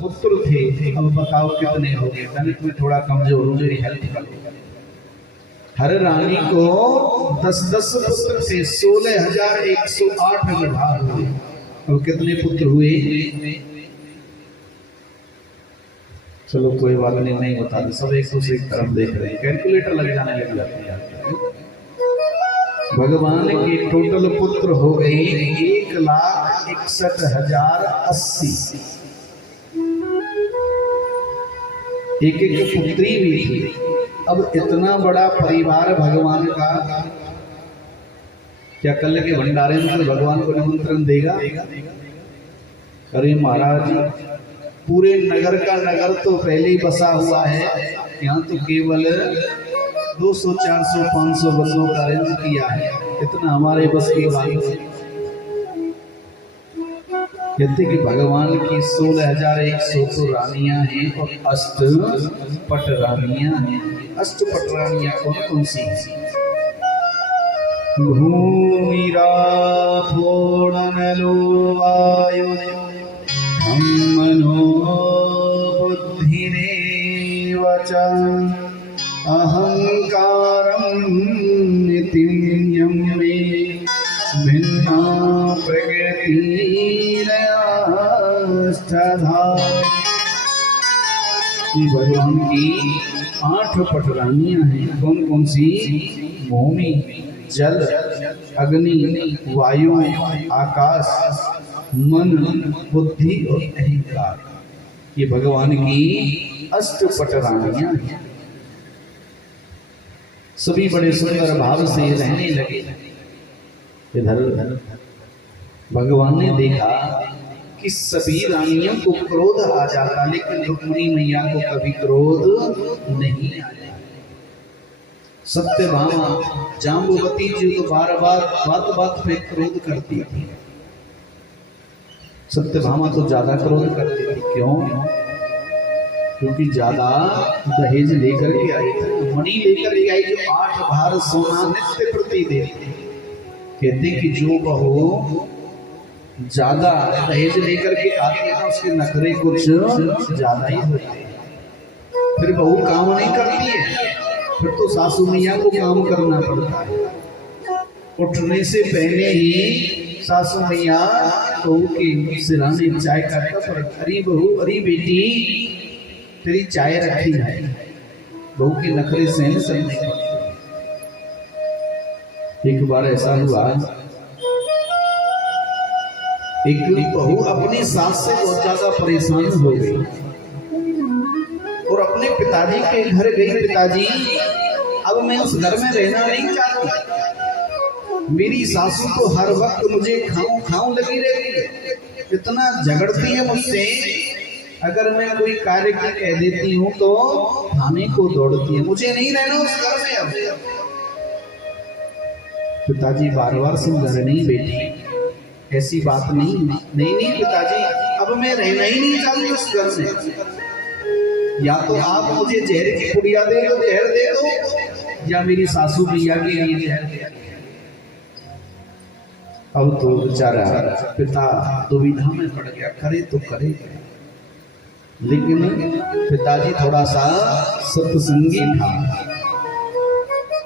पुत्र थे। अब बताओ कितने हो गए? गणित में थोड़ा कमजोर हूँ, मेरी हेल्प करो। हर रानी को 10-10 पुत्र थे, 16,108 विवाह हुए। अब कितने पुत्र हुए? चलो कोई बात नहीं, नहीं बता दो, सब एक दूसरे की तरफ देख रहे हैं, कैलकुलेटर लग जाने लग जाती है। भगवान के टोटल पुत्र हो गए 1,61,080। एक एक पुत्री भी थी। अब इतना बड़ा परिवार भगवान का, क्या कल के भंडारे में भगवान को निमंत्रण देगा? अरे महाराज, पूरे नगर का नगर तो पहले ही बसा हुआ है, यहाँ तो केवल 200, 400, 500 बसों का अरेंज किया है। इतना हमारे बस की बात। कहते कि भगवान की 16,100 तो रानियां हैं और अष्टपट रानियां हैं। अष्टपट रानियां कौन कौन सी? भूमिरा फोड़नलो वायु मनो बुद्धिरेव च अहंकारं नित्यं मे भिन्ना प्रकृतिरष्टधा। भगवान की 8 पटरानियां हैं। कौन कौन सी? भूमि, जल, अग्नि, वायु, आकाश, मन, बुद्धि और अहंकार। ये भगवान की अष्टपटरानियां हैं। सभी बड़े सुंदर भाव से रहने लगे। इधर भगवान ने देखा कि सभी रानियों को क्रोध आ जाता, लेकिन रुक्मिणी मैया को कभी क्रोध नहीं आया। सत्यभामा, जाम्बुवती जी तो बार बार बात बात पे क्रोध करती थी। सत्यभामा तो ज्यादा क्रोध करती थी। क्यों? क्योंकि ज्यादा दहेज लेकर के आई थी, मणि लेकर के आई, जो 8 भार सोना नित्य प्रति देती। कहते कि जो बहू ज्यादा दहेज लेकर के आती है, उसके नखरे कुछ ज्यादा ही होते हैं। फिर बहू काम नहीं करती है, फिर तो सासू मैया को काम करना पड़ता है। उठने से पहले ही सासू मैया बहू के सिराने चाय का कप रख, अरे बहू, अरे बेटी तेरी चाय रखी है। बहू के नखरे सहन करने पड़ते। एक बार ऐसा हुआ, एक बहू अपनी सास से बहुत ज्यादा परेशान हो गई और अपने पिताजी के घर गई। पिताजी, अब मैं उस घर में रहना नहीं चाहती। मेरी सासू तो हर वक्त मुझे खाऊं खाऊं लगी रहती है, इतना झगड़ती है मुझसे। अगर मैं कोई कार्य की कह देती हूँ तो थाने को दौड़ती है। मुझे नहीं रहना उस घर में अब। पिताजी बार बार समझा, नहीं बेटी ऐसी बात नहीं। नहीं नहीं पिताजी, अब मैं रहना ही नहीं चाहती उस घर में। या तो आप मुझे जहर की पुड़िया दे दो, जहर दे दो, या मेरी सासू मैया के लिए जहर दे दो। अब तो बेचारा पिता दुविधा में पड़ गया, करे तो करे। लेकिन पिताजी थोड़ा सा सत्संगी था।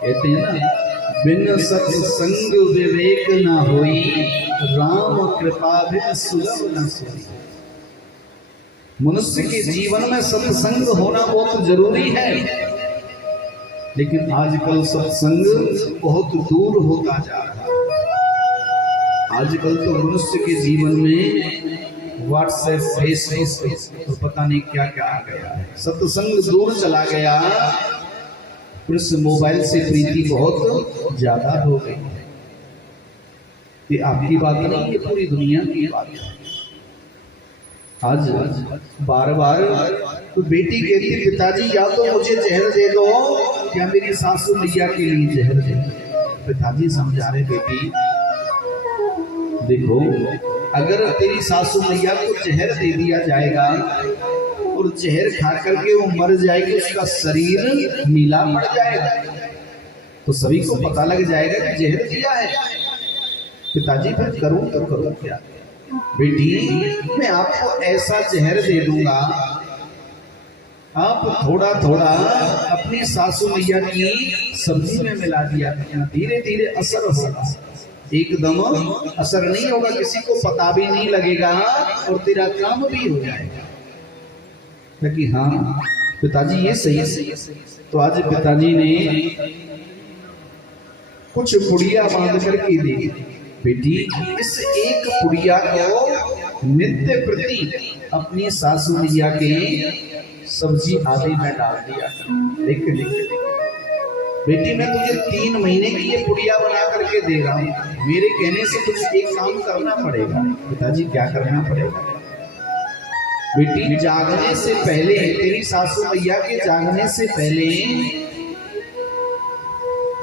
कहते हैं ना, बिन सत्संग विवेक न होई, राम कृपा बिन सुलभ न सोई। मनुष्य के जीवन में सत्संग होना बहुत जरूरी है, लेकिन आजकल सत्संग बहुत दूर होता जा रहा है। आजकल तो मनुष्य के जीवन में व्हाट्सएप, फेसबुक और पता नहीं क्या क्या आ गया है। सत्संग दूर चला गया, उस मोबाइल से प्रीति बहुत ज्यादा हो गई है। ये आपकी बात नहीं, ये पूरी दुनिया की बात है। आज बार बार तो बेटी कहती, पिताजी या तो मुझे जहर दे दो या मेरी सासू मैया के लिए जहर दे दो। पिताजी समझा रहे, बेटी देखो, अगर तेरी सासू मैया को जहर दे दिया जाएगा और जहर खा करके वो मर जाएगी, उसका शरीर नीला पड़ जाएगा, तो सभी को पता लग जाएगा कि जहर दिया है। पिताजी फिर करूं तो करूं क्या? बेटी मैं आपको ऐसा जहर दे दूंगा, आप थोड़ा थोड़ा अपनी सासू मैया की सब्जी में मिला दिया करना, धीरे धीरे असर होगा, एकदम असर नहीं होगा, किसी को पता भी नहीं लगेगा और तेरा काम भी हो जाएगा। कि हाँ पिताजी ये सही है। तो आज पिताजी ने कुछ पुड़िया बांध करके दी। बेटी इस एक पुड़िया को नित्य प्रति अपनी सासू मैया के सब्जी आदि में डाल दिया। देख बेटी मैं तुझे 3 महीने की ये पुड़िया बना करके दे रहा हूँ, मेरे कहने से तुझे एक काम करना पड़ेगा। पिताजी क्या करना पड़ेगा? बेटी जागने से पहले, तेरी सासू मैया के जागने से पहले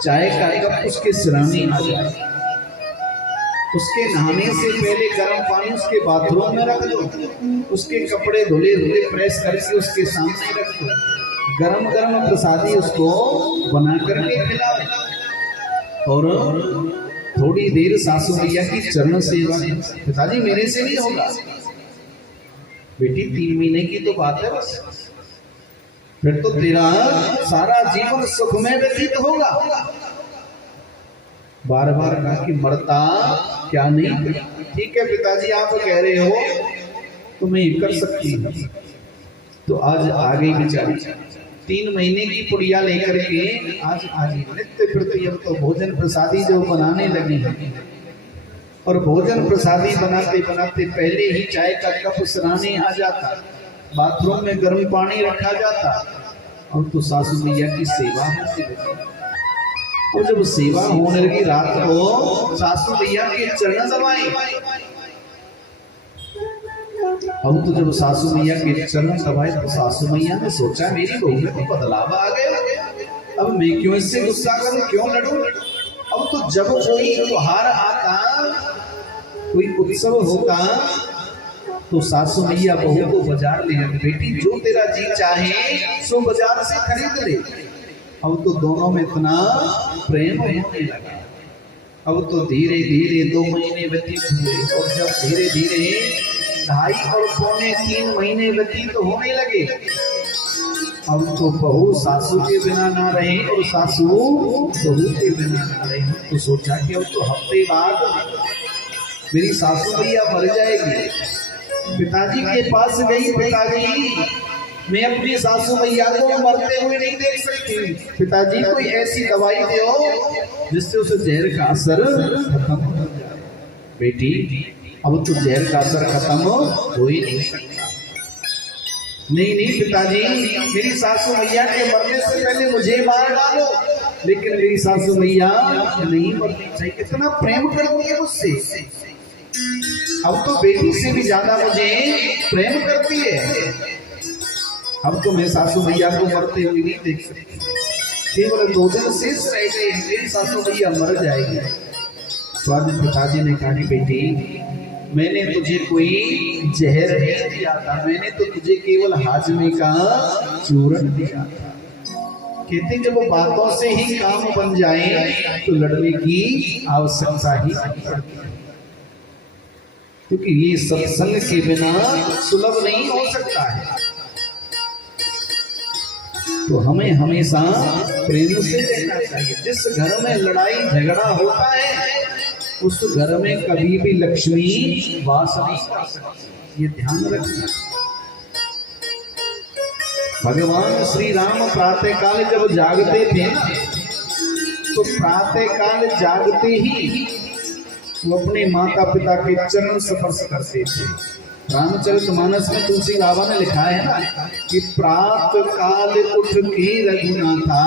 चाय का कप उसके सिराने आ जाए, उसके नहाने से पहले गर्म पानी उसके बाथरूम में रख दो, उसके कपड़े धुले हुए प्रेस करके उसके सामने रख दो, गरम गरम प्रसादी उसको बना करके खिलाओ और थोड़ी देर सासू मैया की चरण सेवा। पिताजी मेरे से नहीं होगा। बेटी 3 महीने की तो बात है बस, फिर तो तेरा सारा जीवन सुखमय व्यतीत होगा। बार बार कहा कि मरता क्या नहीं। ठीक है पिताजी आप कह रहे हो तो मैं ये कर सकती हूँ। तो आज आ गई बेचारी 3 महीने की पुड़िया लेकर के आज नित्य प्रति अब तो भोजन प्रसादी जो बनाने लगी है, और भोजन प्रसादी बनाते बनाते पहले ही चाय का कप सराने आ जाता, बाथरूम में गर्म पानी रखा जाता, और तो सासू मैया की सेवा होती रहती। और जब सेवा होने लगी रात को सासू मैया के चरण दबाए। अब तो जब सासू मैया के चरण दबाए तो सासू मैया ने सोचा मेरी बहू में तो बदलाव आ गया, अब मैं क्यों इससे गुस्सा करूं, क्यों लड़ूं। अब तो जब कोई त्योहार आता, कोई उत्सव होता, तो सासू मैया बहू को बाजार ले जाती। बेटी जो तेरा जी चाहे सो बाजार से खरीद ले। अब तो दोनों में इतना प्रेम होने लगा। अब तो धीरे धीरे 2 महीने व्यतीत हुए, और जब धीरे धीरे 2.5 और पौने 3 महीने व्यतीत होने लगे, अब तो बहू सासू के बिना ना रहे और सासू बहू के बिना ना रहे। तो सोचा कि अब तो हफ्ते बाद मेरी सासू मैया मर जाएगी। पिताजी के पास गई, पिताजी मैं अपनी सासू मैया को मरते हुए नहीं देख सकती, पिताजी कोई ऐसी दवाई दो जिससे उसे जहर का असर खत्म हो जाए। बेटी अब तो जहर का असर खत्म हो ही नहीं सकता। नहीं पिताजी मेरी सासू मैया के मरने से पहले मुझे मार डालो, लेकिन मेरी सासू मैया नहीं मरनी चाहिए। कितना प्रेम करती है मुझसे, अब तो बेटी से भी ज्यादा मुझे प्रेम करती है। अब तो मैं सासू मैया को मरते हुए नहीं देख सकती, केवल 2 दिन शेष रह गए, मेरी सासू मैया मर जाएगी। तो आज पिताजी ने कहा बेटी मैंने तुझे कोई जहर नहीं दिया था, मैंने तो तुझे केवल हाजमे का चूर्ण दिया था। कहते जब बातों से ही काम बन जाए तो लड़ने की आवश्यकता ही नहीं पड़ती, क्योंकि ये सत्संग के बिना सुलभ नहीं हो सकता है। तो हमें हमेशा प्रेम से रहना चाहिए। जिस घर में लड़ाई झगड़ा होता है उस घर में कभी भी लक्ष्मी वास नहीं कर सकती, ये ध्यान रखना। भगवान श्री राम प्रातः काल जब जागते थे तो प्रातः काल जागते ही वो अपने माता पिता के चरण स्पर्श करते थे। रामचरितमानस में तुलसी बाबा ने लिखा है ना कि प्रातः काल उठ के रघुनाथा,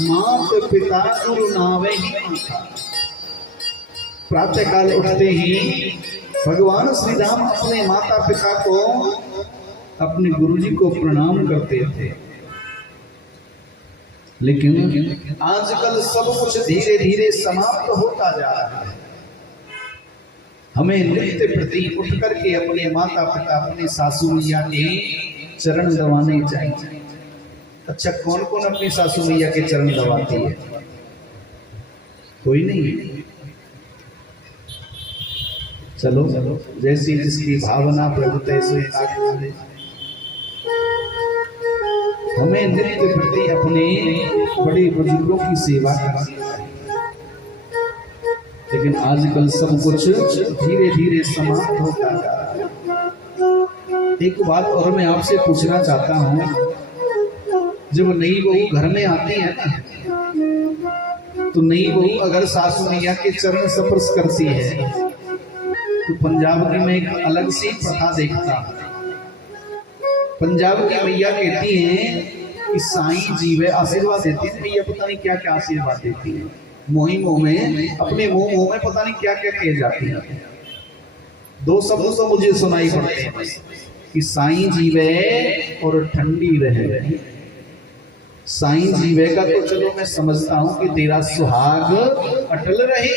मात पिता गुरु नावे ही माथा। प्रातः काल उठते ही भगवान श्री राम अपने माता पिता को, अपने गुरुजी को प्रणाम करते थे। लेकिन आजकल सब कुछ धीरे धीरे समाप्त होता जा रहा है। हमें नित्य प्रति उठ करके अपने माता पिता, अपने सासू मैया के चरण दबाने चाहिए। अच्छा कौन कौन अपनी सासू मैया के चरण दबाती है? कोई नहीं। चलो जैसी जिसकी भावना प्रभु तैसे ताकत। हमें नित्य प्रति अपने बड़े बुजुर्गों की सेवा करनी चाहिए, लेकिन आजकल सब कुछ धीरे धीरे समाप्त होता जा रहा है। एक बात और मैं आपसे पूछना चाहता हूँ, जब नई बहू घर में आती है ना, तो नई बहू अगर सासू मैया के चरण स्पर्श करती है तो पंजाब की मैं एक अलग सी प्रथा देखता हूँ। पंजाब की मैया कहती हैं कि साईं जी वे आशीर्वाद देती है। मैया पता नहीं क्या क्या आशीर्वाद देती है, मोही मुंह में अपने मुंह में पता नहीं क्या क्या कह जाती है। दो शब्द तो मुझे सुनाई पड़ते हैं बस, कि साईं जी वे और ठंडी रहे। साईं जी वे का तो चलो मैं समझता हूं कि तेरा सुहाग अटल रहे,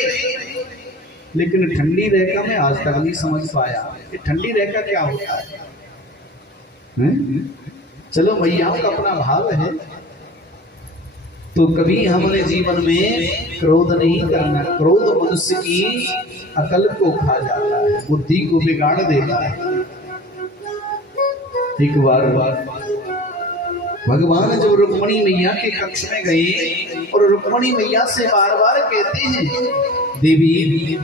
लेकिन ठंडी रेखा मैं आज तक नहीं समझ पाया कि ठंडी रेखा क्या होता है। चलो मैयाओं का अपना भाव है, तो कभी हमारे जीवन में क्रोध नहीं करना। क्रोध मनुष्य की अकल को खा जाता है, बुद्धि को बिगाड़ देता है। एक बार भगवान जब रुक्मणी मैया के कक्ष में गए और रुक्मणी मैया से बार बार कहते हैं, देवी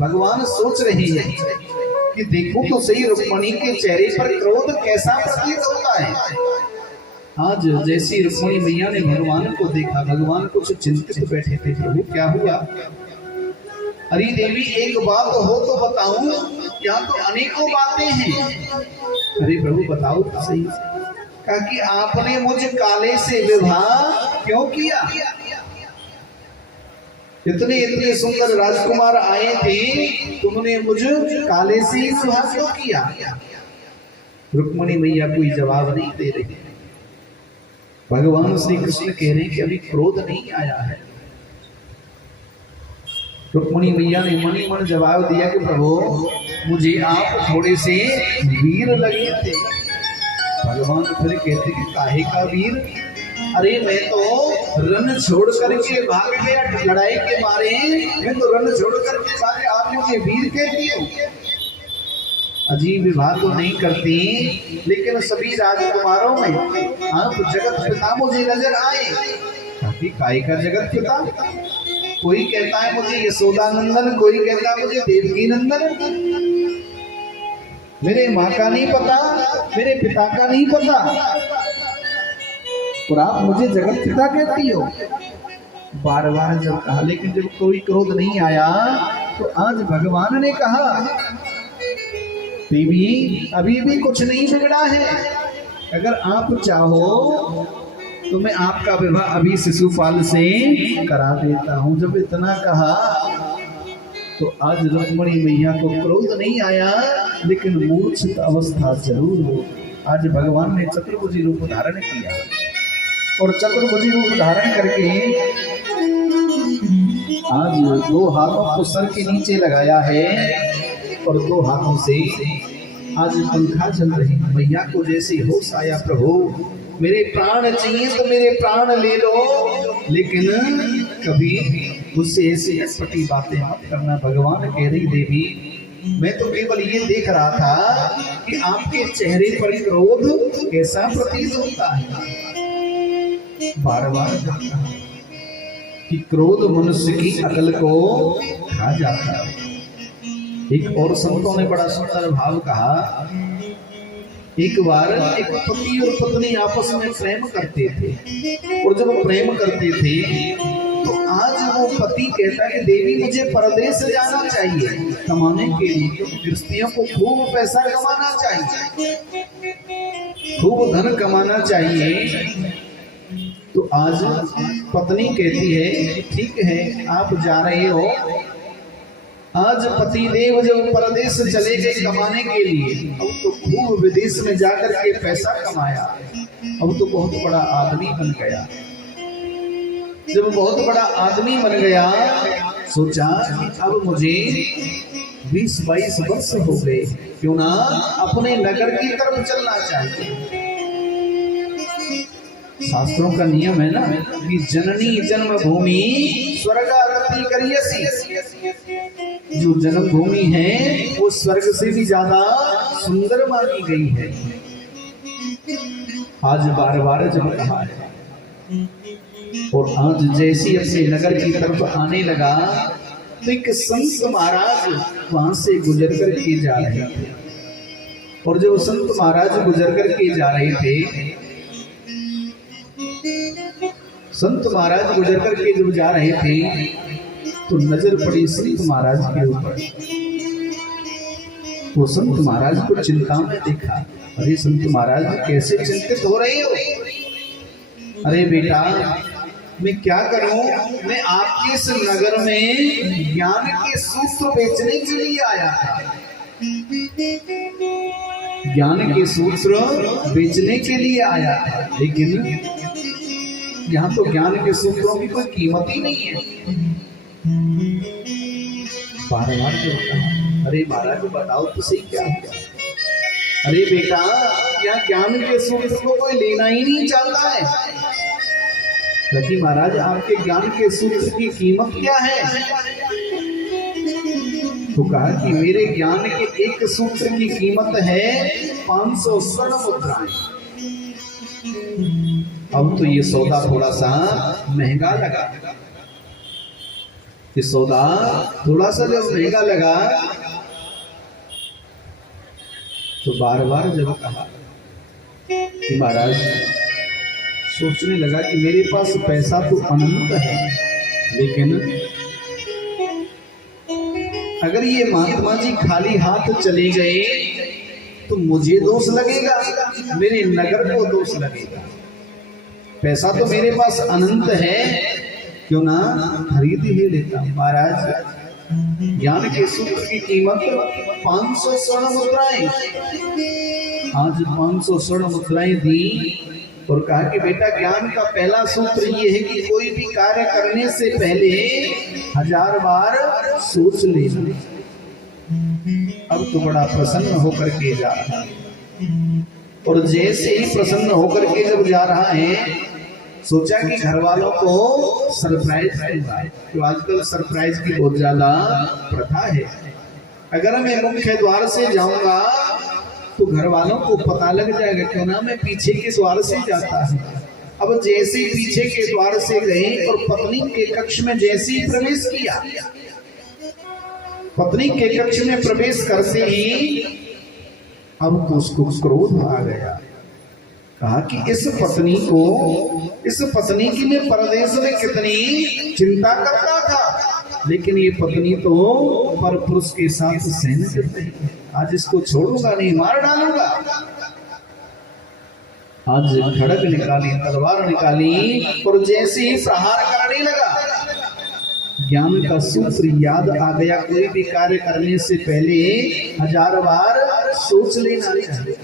भगवान सोच रहे हैं कि देखो तो सही रुक्मणी के चेहरे पर क्रोध कैसा प्रतीत होता है। आज जैसी रुक्मणी मैया ने भगवान को देखा, भगवान कुछ चिंतित बैठे थे। प्रभु क्या हुआ? अरे देवी एक बात हो तो बताऊं, यहाँ तो अनेकों बातें हैं। अरे प्रभु बताओ तो सही। कहा कि आपने मुझ काले से विवाह क्यों किया? इतने सुंदर राजकुमार आए थे, तुमने मुझ काले से ही विवाह क्यों किया? रुक्मणी मैया कोई जवाब नहीं दे रही। भगवान श्री कृष्ण कह रहे हैं कि अभी क्रोध नहीं आया है। रुक्मणी मैया ने मनी मन जवाब दिया कि प्रभु मुझे आप थोड़े से वीर लगे थे। भगवान फिर कहते कि काहे का वीर? अरे मैं तो रन छोड़ करके भाग गया लड़ाई के मारे, मैं तो रन छोड़ करके भागे, आप मुझे वीर कहती हो? अजीब विवाह तो नहीं करती, लेकिन सभी राजकुमारों में आप जगत पिता मुझे नजर आए। काफी काय का जगत पिता? कोई कहता है मुझे यशोदा नंदन, कोई कहता है मुझे देवकी नंदन। मेरे माँ का नहीं पता, मेरे पिता का नहीं पता, और आप मुझे जगत पिता कहती हो। बार बार जब कहा, लेकिन जब कोई क्रोध नहीं आया तो आज भगवान ने कहा, देवी अभी भी कुछ नहीं बिगड़ा है, अगर आप चाहो तो मैं आपका विवाह अभी शिशुपाल से करा देता हूं। जब इतना कहा तो आज रुक्मणी मैया को क्रोध नहीं आया, लेकिन मूर्छित अवस्था जरूर हो। आज भगवान ने चतुर्भुजी रूप धारण किया, और चतुर्भुजी रूप धारण करके आज दो हाथों को सर के नीचे लगाया है और दो हाथों से आज पंखा चल रही। मैया को जैसे होश आया, प्रभु मेरे प्राण चाहिए तो मेरे प्राण ले लो, लेकिन कभी मुझसे ऐसी अटपटी बातें मत करना। भगवान कह रही, देवी मैं तो केवल ये देख रहा था कि आपके चेहरे पर क्रोध कैसा प्रतीत होता है। बार बार कहा कि क्रोध मनुष्य की अकल को खा जाता है। एक और संतों ने बड़ा सुंदर भाव कहा, एक बार एक पति और पत्नी आपस में प्रेम करते थे, और जब वो प्रेम करते थे तो आज वो पति कहता है कि देवी मुझे परदेश जाना चाहिए कमाने के लिए, क्योंकि गृहस्थियों को खूब पैसा कमाना चाहिए, खूब धन कमाना चाहिए। तो आज पत्नी कहती है ठीक है आप जा रहे हो। आज पति देव जब परदेश चले गए कमाने के लिए, अब तो खूब विदेश में जाकर के पैसा कमाया, अब तो बहुत बड़ा आदमी बन गया। जब बहुत बड़ा आदमी बन गया, सोचा कि अब मुझे 20-22 वर्ष हो गए, क्यों ना अपने नगर की तरफ चलना चाहिए। शास्त्रों का नियम है ना कि जननी जन्मभूमि स्वर्गादपि करियसि। जो जन्मभूमि है वो स्वर्ग से भी ज्यादा सुंदर मानी गई है। आज बार बार जब कहा है, और आज जैसी अपने नगर की तरफ आने लगा तो एक संत महाराज वहां से गुजर कर के जा रहे थे। और जब संत महाराज गुजर कर के जा रहे थे, संत महाराज गुजर कर के जब जा रहे थे तो नजर पड़ी संत महाराज के ऊपर। वो संत महाराज को चिंता में देखा। अरे संत महाराज कैसे चिंतित हो रहे हो? अरे बेटा मैं क्या करूं, मैं आपके इस नगर में ज्ञान के सूत्र बेचने के लिए आया था। ज्ञान के सूत्र बेचने के लिए आया था, लेकिन यहाँ तो ज्ञान के सूत्रों की कोई कीमत ही नहीं है। बार बार जो कहा, अरे महाराज बताओ तो सही क्या है? अरे बेटा यहाँ ज्ञान के सूत्र को कोई लेना ही नहीं चाहता है। क्योंकि महाराज आपके ज्ञान के सूत्र की कीमत क्या है? तो कहा कि मेरे ज्ञान के एक सूत्र की कीमत है 500 स्वर्ण मुद्राएं। अब तो ये सौदा थोड़ा सा महंगा लगा। ये सौदा थोड़ा सा जब महंगा लगा तो बार बार जब कहा कि महाराज सोचने लगा कि मेरे पास पैसा तो अनंत है, लेकिन अगर ये महात्मा जी खाली हाथ चले गए तो मुझे दोष लगेगा, मेरे नगर को दोष लगेगा। पैसा तो मेरे पास अनंत है, क्यों ना खरीद ही लेता। महाराज ज्ञान के सूत्र की कीमत 500 स्वर्ण मुद्राएं। आज 500 स्वर्ण मुद्राएं दी और कहा कि बेटा ज्ञान का पहला सूत्र ये है कि कोई भी कार्य करने से पहले 1000 बार सोच लेना। अब तो बड़ा प्रसन्न होकर के जा रहा है, और जैसे ही प्रसन्न होकर के जब जा रहा है सोचा कि घर वालों को सरप्राइज देगा। तो आजकल सरप्राइज की बहुत ज्यादा प्रथा है। अगर मैं मुख्य द्वार से जाऊंगा तो घर वालों को पता लग जाएगा, क्यों ना मैं पीछे के द्वार से जाता है। अब जैसे ही पीछे के द्वार से गए और पत्नी के कक्ष में जैसे ही प्रवेश किया, पत्नी के कक्ष में प्रवेश करते ही अब तो उसको क्रोध आ गया। कहा कि इस पत्नी की मैं परदेश में कितनी चिंता करता था, लेकिन ये पत्नी तो पर पुरुष के साथ सहन कर रही है। आज इसको छोड़ूंगा नहीं, मार डालूंगा। आज खड़ग निकाली, तलवार निकाली और जैसे ही प्रहार करने लगा। ज्ञान का सूत्र याद आ गया, कोई भी कार्य करने से पहले 1000 बार सोच लेना चाहिए।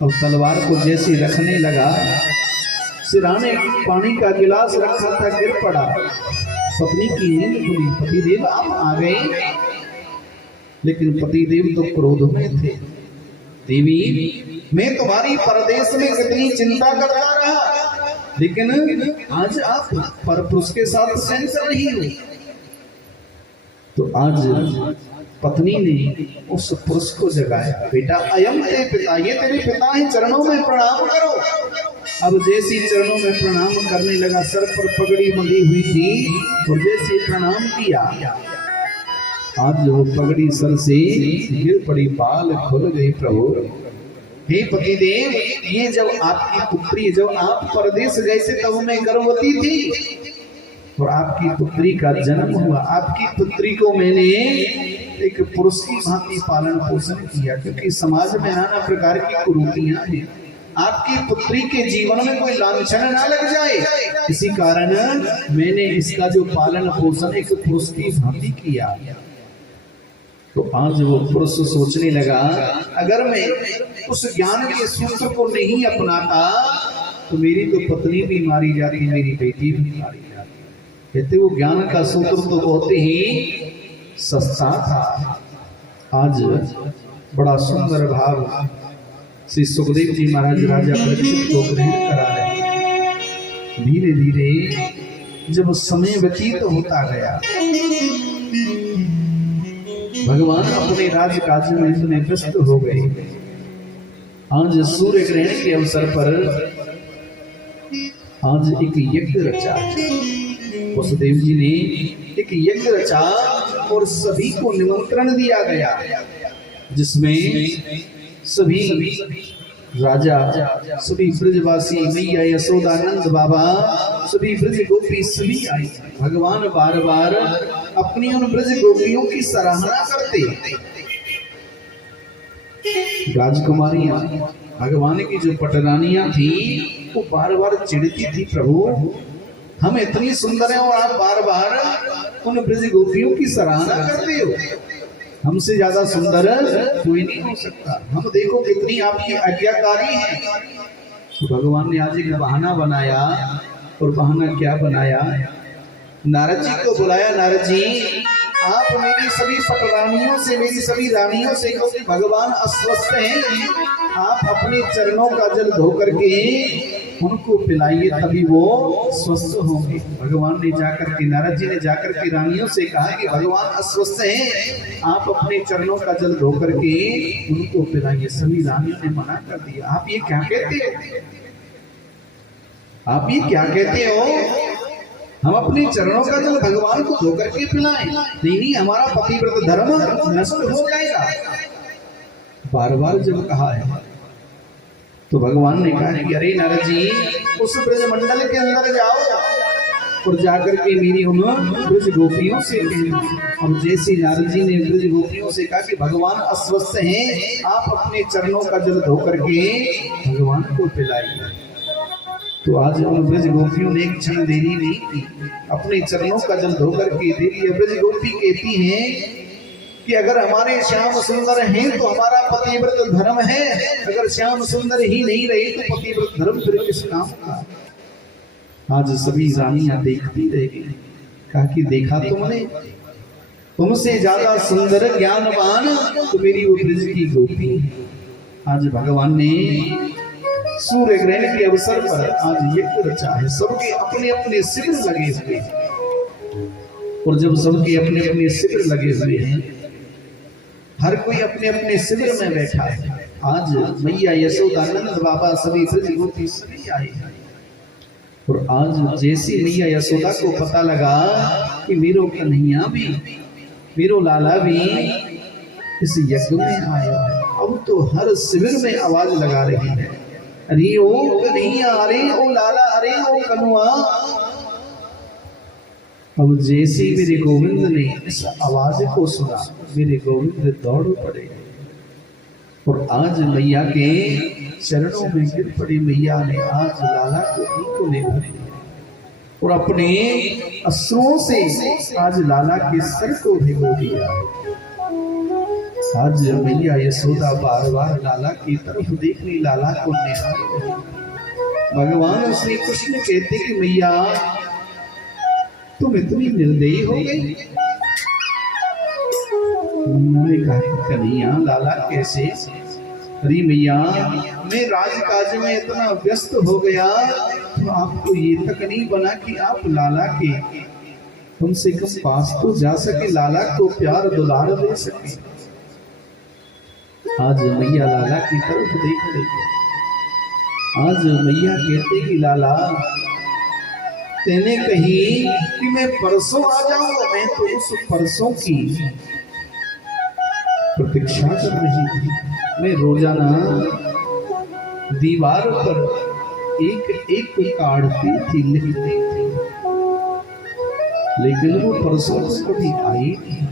अब तलवार को जैसे रखने लगा, सिराने पानी का गिलास रखा था, गिर पड़ा। पत्नी की नींद खुली। पतिदेव आप आ गए, लेकिन पतिदेव तो क्रोध में थे। देवी मैं तुम्हारी परदेश में कितनी चिंता करता रहा, लेकिन आज आप परपुरुष के साथ सहन कर रही हो। तो आज पत्नी ने उस पुरुष को जगाया, बेटा अयम ते पिता, ये तेरे पिता हैं, चरणों में प्रणाम करो। अब जैसी चरणों में प्रणाम करने लगा, सर पर पगड़ी बंधी हुई थी और जैसे प्रणाम किया, आज वो पगड़ी सर से गिर पड़ी, बाल खुल गए। प्रभु हे पतिदेव, ये जब आपकी पुत्री, जब आप परदेश गए थे तब मैं गर्भवती थी और आपकी पुत्री का जन्म हुआ। आपकी पुत्री को मैंने एक पुरुष की भांति पालन पोषण किया, क्योंकि समाज में नाना प्रकार की कुरीतियां हैं। आपकी पुत्री के जीवन में कोई लांछन ना लग जाए, इसी कारण मैंने इसका जो पालन पोषण एक पुरुष की भांति किया। तो आज वो पुरुष सोचने लगा, अगर मैं उस ज्ञान के सूत्र को नहीं अपनाता तो मेरी तो पत्नी भी मारी जाती, मेरी बेटी भी मारी जाती। कहते वो ज्ञान का सूत्र तो बहुत ही सस्ता था। आज बड़ा सुंदर भाव श्री सुखदेव जी महाराज राजा परीक्षित को ग्रहण करा रहे। धीरे धीरे जब समय व्यतीत होता गया, भगवान अपने राज काज में इतने व्यस्त हो गए। आज सूर्य ग्रहण के अवसर पर आज एक यज्ञ रचा। वसुदेव जी ने एक यज्ञ रचा और सभी को निमंत्रण दिया गया, जिसमें सभी राजा, सभी ब्रजवासी, मैया यशोदा, नंद बाबा, सभी ब्रज गोपी सभी आई। भगवान बार बार अपनी उन ब्रज गोपियों की सराहना करते। राजकुमारियां, भगवान की जो पटरानियां थी, वो बार बार चिढ़ती थी, प्रभु हम इतनी सुंदर हैं और आप बार बार उन ब्रज गोपियों की सराहना करते हो। हमसे ज्यादा सुंदर कोई नहीं हो सकता, हम देखो कितनी आपकी आज्ञाकारी है। तो भगवान ने आज एक बहाना बनाया, और बहाना क्या बनाया? नारद जी को बुलाया। नारद जी, आप मेरी सभी पटरानियों से, मेरी सभी रानियों से कहो कि भगवान अस्वस्थ हैं, आप अपने चरणों का जल धो करके उनको पिलाइए, तभी वो स्वस्थ होंगे। भगवान ने जाकर के, नारद जी ने जाकर के रानियों से कहा कि भगवान अस्वस्थ हैं, आप अपने चरणों का जल धो करके उनको पिलाइए। सभी रानियों ने मना कर दिया। आप ये क्या कहते हो? आप ये क्या कहते हो? हम अपने चरणों का जल भगवान को धो करके पिलाएं? नहीं नहीं, हमारा पतिव्रत धर्म नष्ट हो जाएगा। बार बार जब कहा है तो भगवान ने कहा कि अरे नारद जी, उस ब्रज मंडल के अंदर जाओ और जाकर के मेरी उन ब्रज गोपियों से कहना। और जैसे नारद जी ने ब्रज गोपियों से कहा कि भगवान अस्वस्थ हैं, आप अपने चरणों का जल धो करके भगवान को पिलाइए, तो आज उन ब्रज गोपियों ने एक क्षण देरी नहीं की, अपने चरणों का जल धो करके दे दिया। ब्रज गोपी कहती हैं कि अगर हमारे श्याम सुंदर हैं तो हमारा पतिव्रत धर्म है, अगर श्याम सुंदर ही नहीं रहे तो पतिव्रत धर्म फिर किस काम का? आज सभी रानियां देखती रह गई। कहा कि देखा तुमने, तुमसे ज्यादा सुंदर ज्ञानवान तो मेरी वो ब्रज की गोपी। आज भगवान ने सूर्य ग्रहण के अवसर पर आज यज्ञ रचा है। सबके अपने अपने शिविर लगे हुए हैं, और जब सबके अपने अपने शिविर लगे हुए हैं, हर कोई अपने अपने शिविर में बैठा है। आज मैया यशोदा, नंद बाबा, सभी ब्रज गोपी सभी आए। और आज जैसी मैया यशोदा को पता लगा कि मेरो कन्हैया भी, मेरो लाला भी इस यज्ञ में आया है, अब तो हर शिविर में आवाज लगा रही है, अरे ओ कन्हैया, अरे ओ लाला, अरे ओ कनुआ। अब जैसे मेरे गोविंद ने इस आवाज को सुना, मेरे गोविंद दौड़ पड़े और आज मैया के चरणों में गिर पड़ी। मैया ने आज लाला को ले भरे और अपने अश्रुओं से आज लाला के सर को भिगो दिया। आज मैया यशोदा बार बार लाला की तरफ देख रही, लाला को निहार रही। भगवान श्री कृष्ण कहते कि मैया तुम इतनी निर्दयी हो गई। उन्होंने कहा कन्हैया, लाला कैसे? अरे मैया, मैं राजकाज में इतना व्यस्त हो गया तो आपको ये तक नहीं बना कि आप लाला के कम से कम पास तो जा सके, लाला को प्यार दुलार दे सके। आज मैया लाला की तरफ देख रही है। आज मैया कहते कि लाला, तेने कही कि मैं परसों आ जाऊंगा, मैं तो उस परसों की प्रतीक्षा कर रही थी। मैं रोजाना दीवार पर एक एक काटती थी, लिखती थी, लेकिन वो परसों कभी आई नहीं।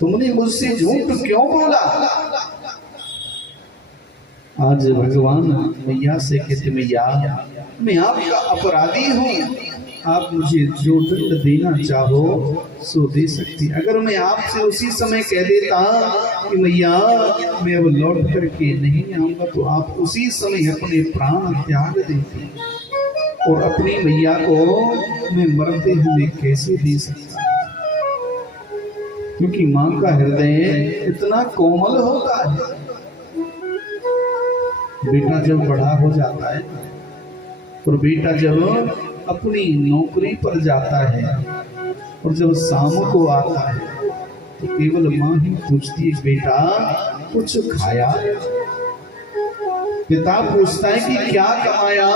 तुमने मुझसे झूठ क्यों बोला? आज भगवान मैया से कहते, मैया मैं आपका अपराधी हूँ, आप मुझे जो दंड देना चाहो सो दे सकती। अगर मैं आपसे उसी समय कह देता कि मैया मैं अब लौट करके नहीं आऊंगा, तो आप उसी समय अपने प्राण त्याग देती, और अपनी मैया को मैं मरते हुए कैसे दे सकता? क्योंकि माँ का हृदय इतना कोमल होता है। बेटा जब बड़ा हो जाता है और बेटा जब अपनी नौकरी पर जाता है और जब शाम को आता है तो केवल माँ ही पूछती है, बेटा कुछ खाया? पिता पूछता है कि क्या कमाया,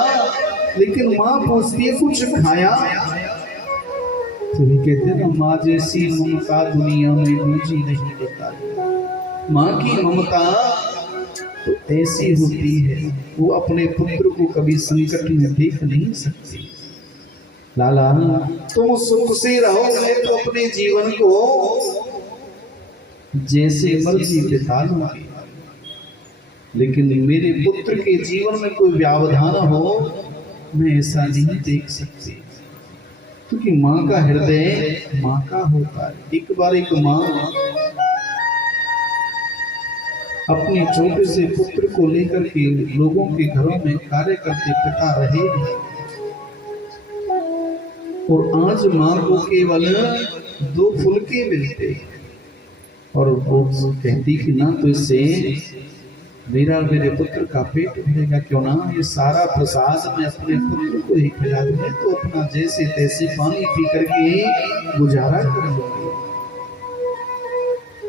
लेकिन माँ पूछती है कुछ खाया? तो ये कहते हैं ना, माँ जैसी ममता दुनिया में मुझे नहीं बताई। माँ की ममता तो ऐसी होती है, वो अपने पुत्र को कभी संकट में देख नहीं सकती। लाला तुम सुख से रहो, मैं तो अपने जीवन को जैसे मर्जी बिता लूंगी, लेकिन मेरे पुत्र के जीवन में कोई व्यवधान हो मैं ऐसा नहीं देख सकती, क्योंकि माँ का हृदय माँ का होता है। एक बार एक माँ अपने छोटे से पुत्र को लेकर के लोगों के घरों में कार्य करते पिता रहे, और आज माँ को केवल 2 फुलके मिलते, और वो कहती कि ना तो इससे मेरे पुत्र का पेट भरेगा, क्यों ना ये सारा प्रसाद मैं अपने पुत्र को ही खिला दूं, तो अपना जैसे तैसे पानी पी करके गुजारा कर लूंगी।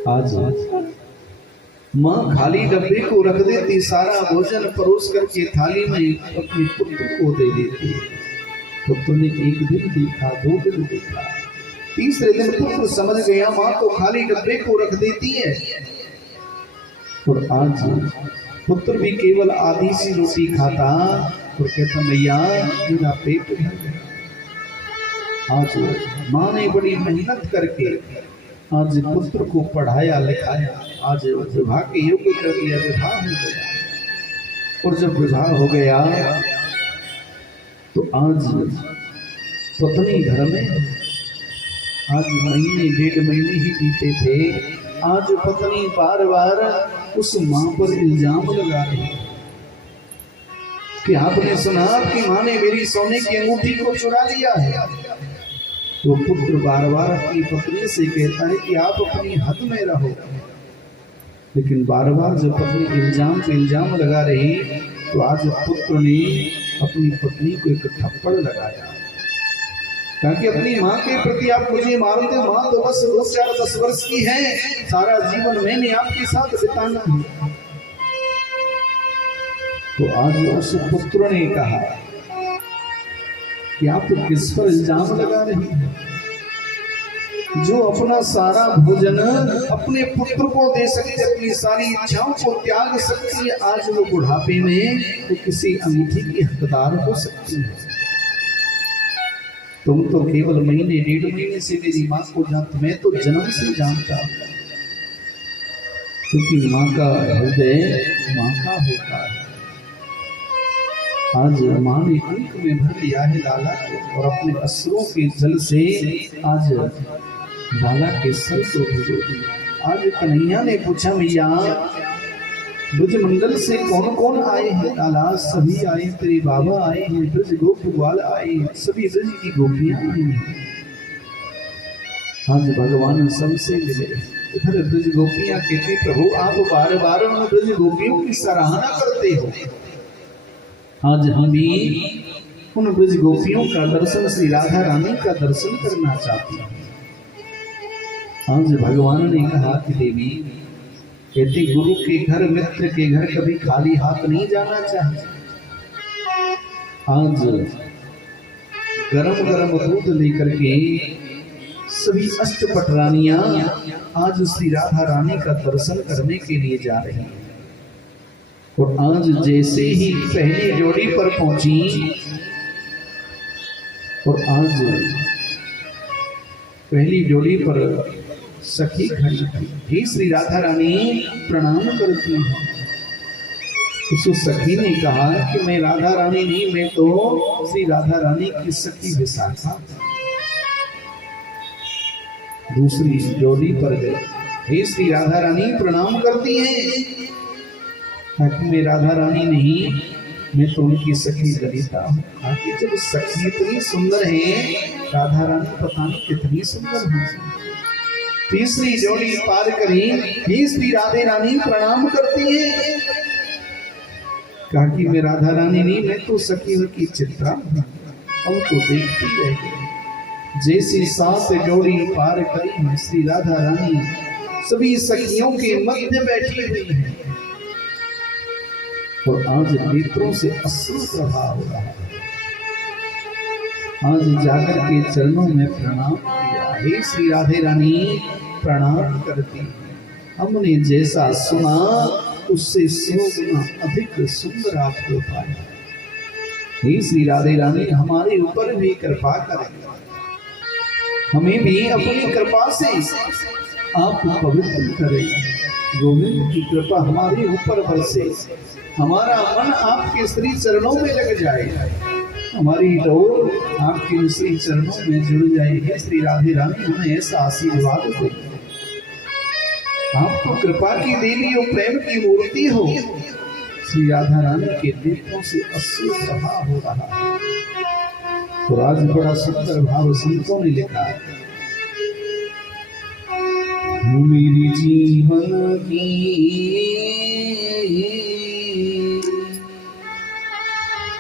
आज माँ खाली डब्बे को रख देती, सारा भोजन परोस करके थाली में अपने पुत्र को दे देती। पुत्र ने 1 दिन देखा, 2 दिन देखा, तीसरे दिन पुत्र समझ गया माँ तो खाली डब्बे को रख देती है। और आज पुत्र भी केवल आधी सी रोटी खाता और कहता मैया मेरा पेट भर गया। आज माँ ने बड़ी मेहनत करके आज पुत्र को पढ़ाया लिखाया, आज विवाह के योग्य कर दिया, विवाह हो गया। और जब विवाह हो गया तो आज पत्नी घर में, आज महीने 1.5 महीने ही बीते थे, आज पत्नी बार बार उस माँ पर इल्जाम लगा रही है कि आपने सुना कि माँ ने मेरी सोने की अंगूठी को चुरा लिया है। तो पुत्र बार बार अपनी पत्नी से कहता है कि आप अपनी हद में रहो, लेकिन बार बार जब पत्नी इल्जाम पे इल्जाम लगा रही तो आज पुत्र ने अपनी पत्नी को एक थप्पड़ लगाया, ताकि अपनी माँ के प्रति आप मुझे मारते हो, माँ तो बस 2, 4, 10 वर्ष की है, सारा जीवन मैंने आपके साथ बिताना है। तो आज उस पुत्र ने कहा कि आप किस पर इल्जाम लगा रही हैं? जो अपना सारा भोजन अपने पुत्र को दे सकती है, अपनी सारी इच्छाओं को त्याग सकती है, आज वो बुढ़ापे में तो किसी अंगूठी की हकदार हो सकती है। तुम तो केवल महीने 1.5 महीने से मेरी माँ को जानते, मैं तो जन्म से जानता, क्योंकि माँ का हृदय माँ का होता है। आज माँ ने अंक में भर लिया है लाला को, और अपने अश्रुओं के जल से आज लाला के सर को भिगो दिया। आज कन्हैया ने पूछा मैया ब्रजमंडल से कौन कौन आए हैं? लाला सभी आए, तेरे बाबा आए हैं, ब्रज गोप ग्वाल आए हैं, सभी ब्रज की गोपियां आई हैं। आज भगवान सबसे मिले। इधर ब्रज गोपियां कहती प्रभु आप बार बार उन ब्रज गोपियों की सराहना करते हो, आज हम भी उन ब्रज गोपियों का दर्शन, श्री राधा रानी का दर्शन करना चाहते हैं। आज भगवान ने कहा कि देवी कहते गुरु के घर, मित्र के घर कभी खाली हाथ नहीं जाना चाहिए। आज गरम गरम दूध लेकर के सभी अष्टपट रानियां आज श्री राधा रानी का दर्शन करने के लिए जा रही हैं। और आज जैसे ही पहली जोड़ी पर पहुंची, और आज पहली जोड़ी पर सखी खड़ी थी, हे श्री राधा रानी प्रणाम करती हूँ। उस सखी ने कहा कि मैं राधा रानी नहीं, मैं तो श्री राधा रानी की सखी विशाखा। दूसरी जोड़ी पर गए, हे श्री राधा रानी प्रणाम करती हैं, ताकि मैं राधा रानी नहीं, मैं तो उनकी सखी ललिता हूँ। ताकि जब सखी इतनी सुंदर है, राधा रानी पता नहीं कितनी सुंदर होगी। तीसरी जोड़ी पार करी, हे श्री राधे रानी प्रणाम करती है, कहा कि मैं राधा रानी नहीं, मैं तो सखी उनकी चित्रा हूँ। अब तो देखती रह गई। जैसी 7 जोड़ी पार करी, श्री राधा रानी सभी सखियों के मध्य बैठी हुई है और आज नेत्रों से अश्रु प्रवाह हो रहा है। आज जाकर के चरणों में प्रणाम किया। हे श्री राधे रानी प्रणाम करती, हमने जैसा सुना उससे 100 गुना अधिक सुंदर आपको पाया। हे श्री राधे रानी हमारे ऊपर भी कृपा करें, हमें भी अपनी कृपा से आप पवित्र करें। गोविंद की कृपा हमारे ऊपर बरसे, हमारा मन आपके श्री चरणों में लग जाए, हमारी डोर आपके श्री चरणों में जुड़ जाए। हे श्री राधे रानी हमें ऐसा आशीर्वाद दे। आपको कृपा की देवी और प्रेम की मूर्ति हो। श्री राधा रानी के नेत्रों से अश्रु प्रवाह हो रहा। तो आज बड़ा सुंदर भाव संतों ने लिखा, मेरी जीवन की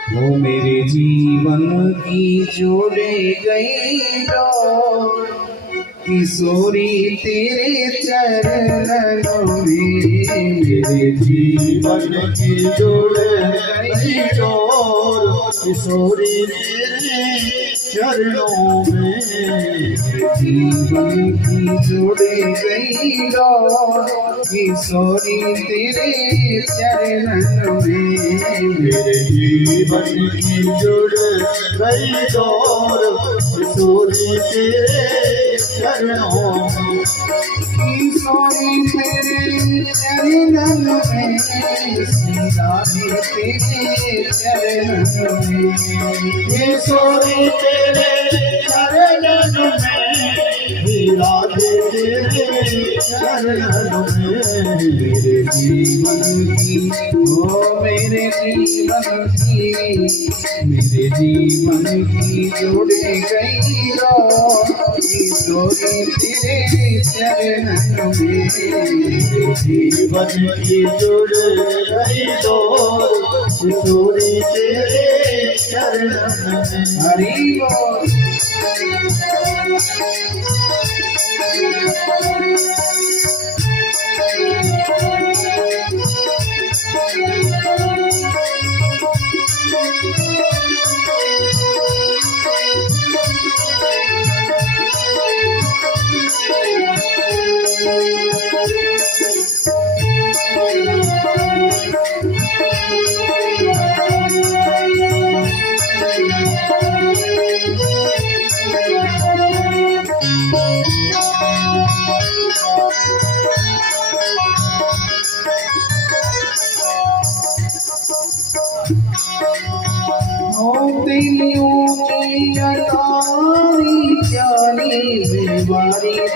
वो मेरे जीवन की जोड़े गई डोर, किशोरी तेरे चरणों में मेरे जीवन की जोड़े गई डोर, किशोरी तेरे चरणों में जीवन की जोड़े गई डोर, किशोरी तेरे चरणों में मेरे जीवन की जोड़े गई डोर, किशोरी तेरे चरणों में, किशोरी तेरे चरणों में, श्री राधे तेरे चरणों में, किशोरी तेरे चरणों में, श्री राधे तेरे चरणों में मेरे जीवन की ओ मेरे जीवन की मेरे जीवन की जोड़े गई डोर, किशोरी तेरे चरणों में मेरे जीवन की जोड़े गई डोर, किशोरी तेरे चरणों में। हरि बोल।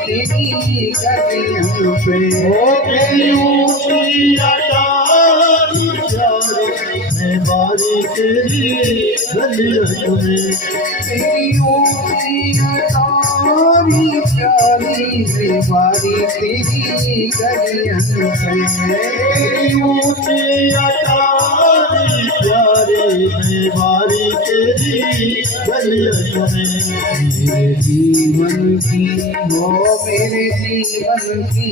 तेरी गलियों पे हो तेरी ऊंची अटारी प्यारी मैं बारी तेरी गलियों में, तेरी ऊंची अटारी प्यारी मैं बारी तेरी गलियों पे, तेरी ऊंची अटारी प्यारी मैं बारी तेरी गलियों में, मेरे जीवन की हो मेरे जीवन की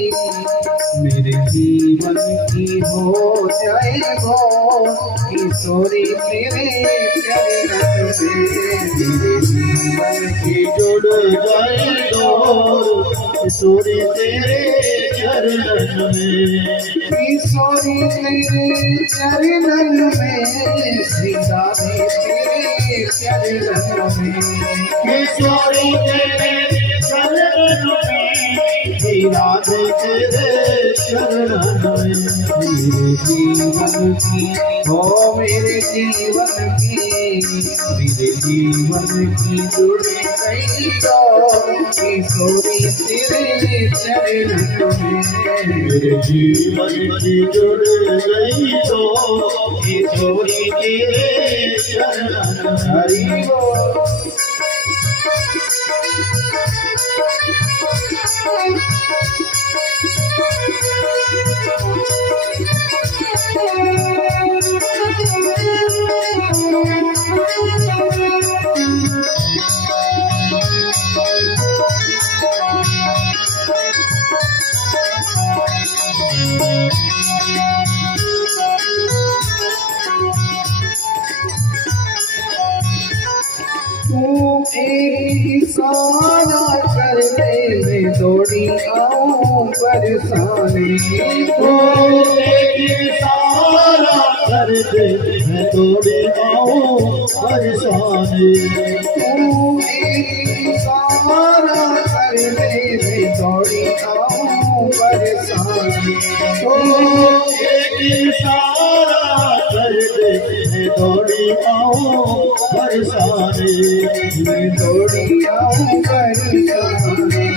मेरे जीवन की हो जाए गो, किशोरी तेरे चरणों में मेरे जीवन की जुड़ जाए डोर, किशोरी तेरे चरणों में, किशोरी तेरे चरणों में, श्री राधे तेरे चरणों में, किशोरी तेरे चरणों में, श्री राधे तेरे चरणों में, मेरे जीवन की हो मेरे जीवन की मेरे जीवन की जुड़ गई डोर, किशोरी तेरे चरणों में, मेरे जीवन की जुड़ गई डोर, किशोरी तेरे चरणों में। हरि बोल। एक इशारा कर दे मैं दौड़ी आऊं बरसाने तो एक इशारा कर दे मैं दौड़ी आऊं बरसाने तू एक इशारा कर दे मैं दौड़ी आऊं बरसाने तो एक इशारा कर दे मैं दौड़ी आऊं बरसाने मैं दौड़ी आऊं बरसाने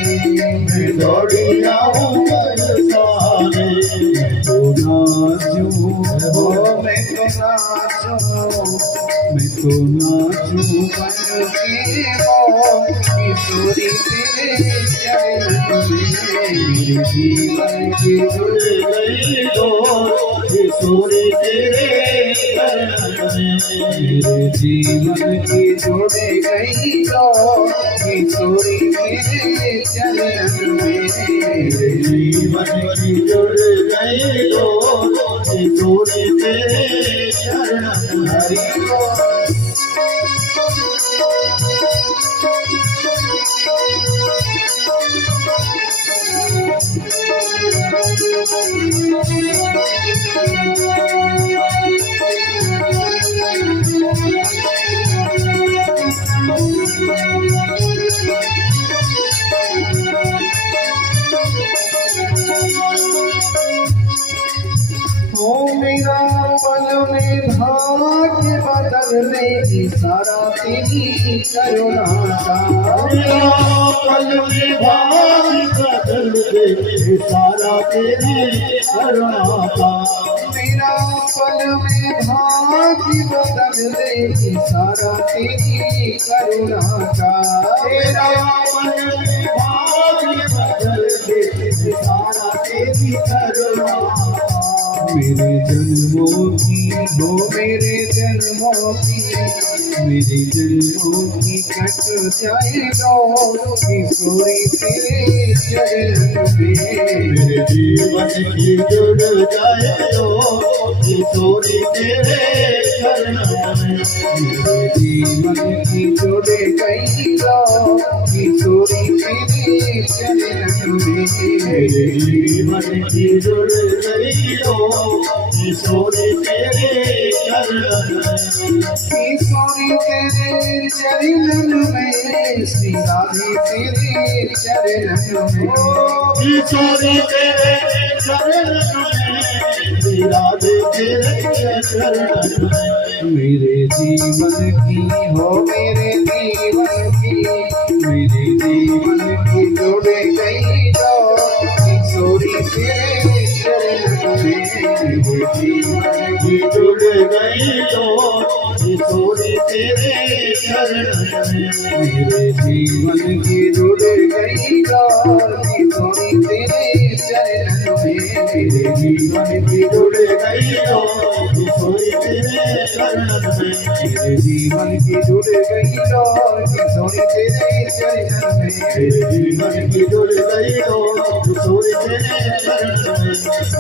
मैं दौड़ी आऊं बरसाने तो नाचूं हो मैं तो नाचूं मैं तो नाचूं बन के हो किशोरी तेरे चरण में मेरे जीवन की जुड़ गई दो किशोरी तेरे चरण में मेरे जीवन की जुड़ गई तो किशोरी तेरे चरण में मेरे जीवन की जुड़ गई दो किशोरी तेरे चरण में हरि बोल। ओ मेरा पल में भाग्य बदलने इशारा तेरी करुणा का मेरा पल में भाग बदल दे सारा तेरी करुणा का मेरा पल में भाग्य बदल दे इशारा तेरी करुणा का तेरा पल में भाग बदल दे सारा तेरी करुणा का मेरे जन्मों की हो मेरे जन्मों की मेरे जन्मों की कट जाए रो किशोरी तेरे चरण में मेरे जीवन की जुड़ जाए तो किशोरी तेरे चरण में मेरे जीवन की जुड़ गई रो किशोरी तेरे चरण में मेरे जीवन की जुड़ गई तो किशोरी तेरे चरण में किशोरी तेरे चरण में श्री राधे तेरे चरण में किशोरी तेरे चरण में राधे तेरे चरण में मेरे जीवन की हो मेरे जीवन की मेरे जीवन की जुड़ गई तो किशोरी तेरे चरण में मेरे जीवन की जुड़ गई तो किशोरी तेरे चरण में मेरे जीवन की जुड़ गई तो किशोरी तेरे चरण में मेरे जीवन की जुड़ गई तो किशोरी तेरे चरण में मेरे जीवन की जुड़ गई तो किशोरी तेरे चरण में मेरे जीवन की जुड़ गई तो किशोरी तेरे चरण में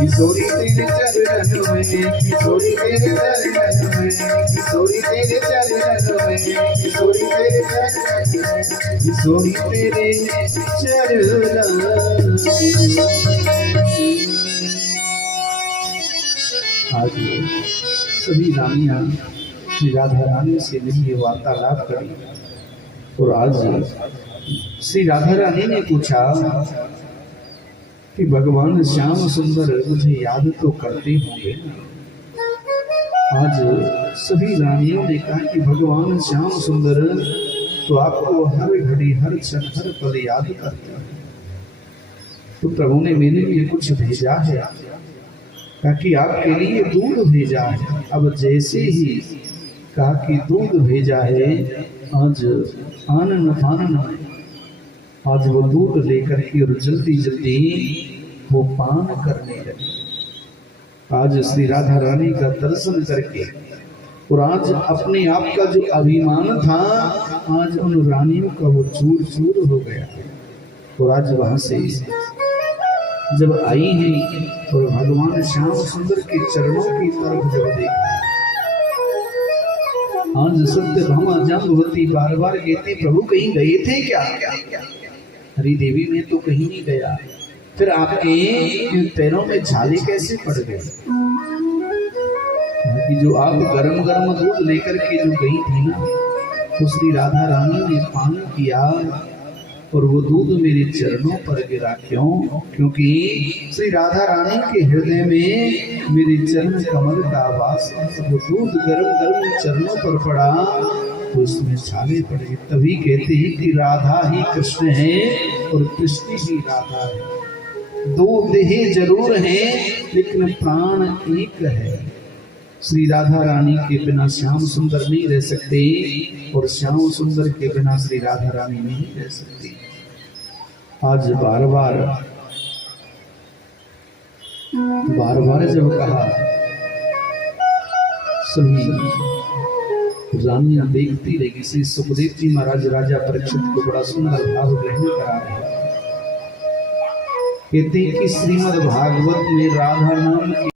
किशोरी तेरे चरण में किशोरी तेरे चरण में किशोरी तेरे चरण में किशोरी तेरे चरण में किशोरी तेरे चरण आज सभी रानियां श्री राधा रानी से मिली वार्तालाप करी और आज श्री राधा रानी ने पूछा कि भगवान श्याम सुंदर मुझे याद तो करते होंगे। आज सभी रानियों ने कहा कि भगवान श्याम सुंदर तो आपको हर घड़ी हर क्षण हर पल याद करते हैं। तो प्रभु ने मेरे लिए कुछ भेजा है ताकि आपके लिए दूध भेजा है। अब जैसे ही कहा कि दूध भेजा है, आज आनन फानन आज वो दूध लेकर के और जल्दी जल्दी वो पान करने लगे। आज श्री राधा रानी का दर्शन करके और आज अपने आप का जो अभिमान था, आज उन रानियों का वो चूर चूर हो गया। और आज वहां से जब आई हैं और भगवान श्याम सुंदर के चरणों की तरफ जब देखा आज सत्यभामा जाम्बवती बार बार कहती प्रभु कहीं गए थे क्या? हरी देवी में तो कहीं नहीं गया। फिर आपके पैरों में झाले कैसे पड़ गए? कि जो आप गरम गरम दूध लेकर के जो गई थी ना, तो श्री राधा रानी ने पान किया और वो दूध मेरे चरणों पर गिरा। क्यों? क्योंकि श्री राधा रानी के हृदय में मेरे चरण कमल का वास, वो दूध गरम गरम चरणों पर पड़ा तो उसमें छाले पड़ गए। तभी कहते हैं कि राधा ही कृष्ण है और कृष्ण ही राधा है। दो देह जरूर हैं लेकिन प्राण एक है। श्री राधा रानी के बिना श्याम सुंदर नहीं रह सकते और श्याम सुंदर के बिना श्री राधा रानी नहीं रह सकती। आज बार बार जब कहा, सभी रानियां देखती रही। श्री सुखदेव जी महाराज राजा परीक्षित को बड़ा सुंदर भाव ग्रहण करा रहे। कहते कि श्रीमद् भागवत में राधा नाम